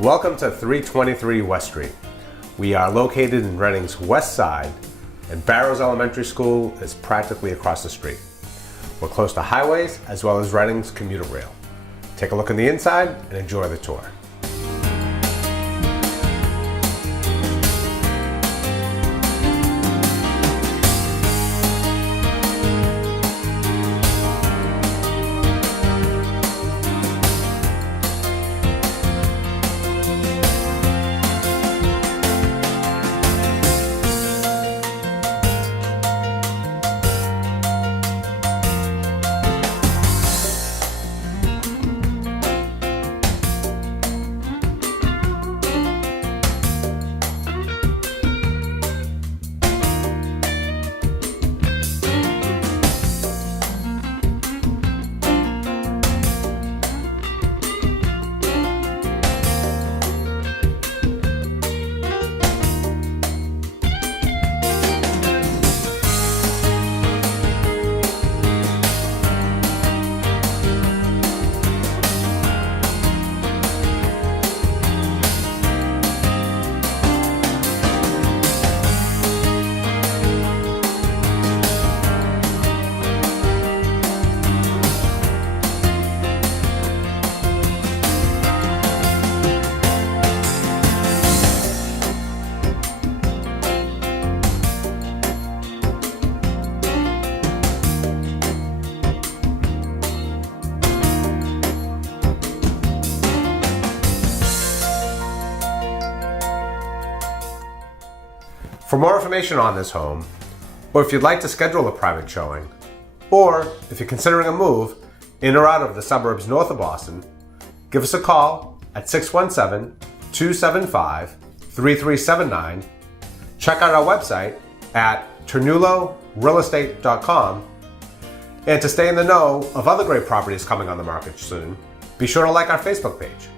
Welcome to 323 West Street. We are located in Reading's west side, and Barrows Elementary School is practically across the street. We're close to highways as well as Reading's commuter rail. Take a look on the inside and enjoy the tour. For more information on this home, or if you'd like to schedule a private showing, or if you're considering a move in or out of the suburbs north of Boston, give us a call at 617-275-3379. Check out our website at TernulloRealEstate.com. And to stay in the know of other great properties coming on the market soon, be sure to like our Facebook page.